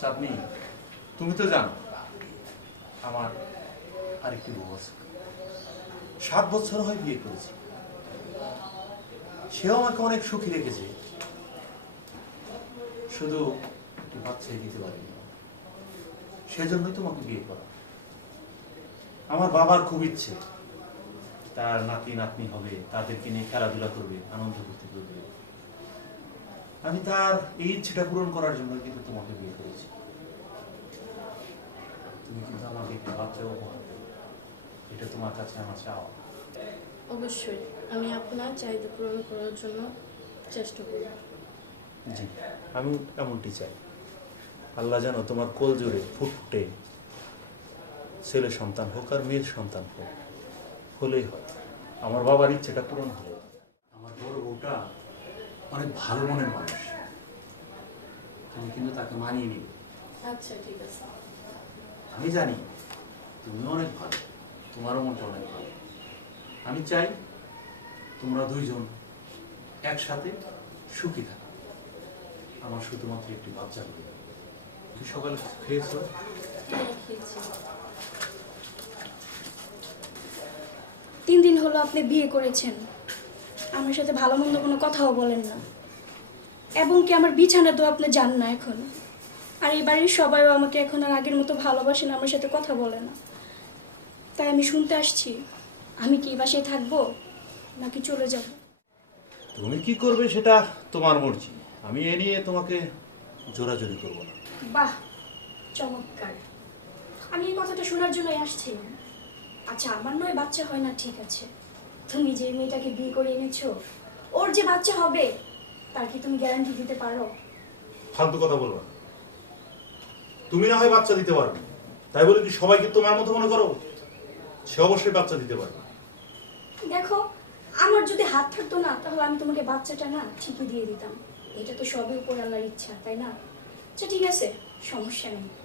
চাঁদনি, তুমি তো জানো আমার আরেকটি বউ আছে। 7 বছর হয় বিয়ে করেছি। সেও আমাকে অনেক সুখী রেখেছে, শুধু একটি বাচ্চাই দিতে পারিনি। সেজন্যই তোমাকে বিয়ে করা। আমার বাবার খুব ইচ্ছে তার নাতি নাতনি হবে, তাদেরকে নিয়ে খেলাধুলা করবে, আনন্দ করতে করবে। আমি তার এই ইচ্ছেটা পূরণ করার জন্য কিন্তু তোমাকে বিয়ে করেছি। তুমি কিন্তু আমাকে একটা বাচ্চা উপহার দেবে, এটা তোমার কাছে আমার চাওয়া। অবশ্যই আমি আপনার চাহিদা পূরণ করার জন্য চেষ্টা করব। জি, আমি এমনটি চাই। আল্লাহ যেন তোমার কোল জোরে ফুটে ছেলে সন্তান হোক আর মেয়ের সন্তান হোক, হলেই হয়। আমার বাবার ইচ্ছেটা পূরণ হলে। আমার বড় বউটা অনেক ভালো মনের মানুষ, তুমি কিন্তু তাকে মানিয়ে নিবে। আচ্ছা ঠিক আছে। আমি জানি তুমি অনেক ভালো, তোমারও মনটা অনেক ভালো। আমি চাই তোমরা দুইজন একসাথে সুখী থাকো। আমার শুধুমাত্র একটি বাচ্চা হবে। তুমি সকালে খেয়েছো? হ্যাঁ খেয়েছি। 3 দিন হলো আপনি বিয়ে করেছেন, আমার সাথে ভালো মন্দ কোনো কথাও বলেন না, এবং কি আমার বিছানা তো আপনি যান না এখন। আর এই বাড়ির সবাইও আমাকে এখন আর আগের মতো ভালোবাসে না, আমার সাথে কথা বলে না। তাই আমি শুনতে আসছি, আমি কি এই বাসায় থাকবো নাকি চলে যাব? তুমি কি করবে সেটা তোমার মর্জি, আমি এ নিয়ে তোমাকে জোরাজোরি করবো না। বাহ, চমৎকার। আমি এই কথাটা শোনার জন্যই আসছি। আচ্ছা, আমার নয় বাচ্চা হয় না, ঠিক আছে, তুমি যে মেয়েটাকে বিয়ে করে এনেছো, ওর যে বাচ্চা হবে তার কি তুমি গ্যারান্টি দিতে পারো? ফালতু কথা বলবো না। তুমি না হয় বাচ্চা দিতে পারবে, তাই বলে কি সবাইকে তোমার মতো মনে করো? সে অবশ্যই বাচ্চা দিতে পারবে। দেখো, আমার যদি হাত থাকতো না তাহলে আমি তোমাকে বাচ্চাটা না ঠিকই দিয়ে দিতাম। এটা তো সবই উপর আল্লাহর ইচ্ছা, তাই না? আচ্ছা ঠিক আছে, সমস্যা নেই।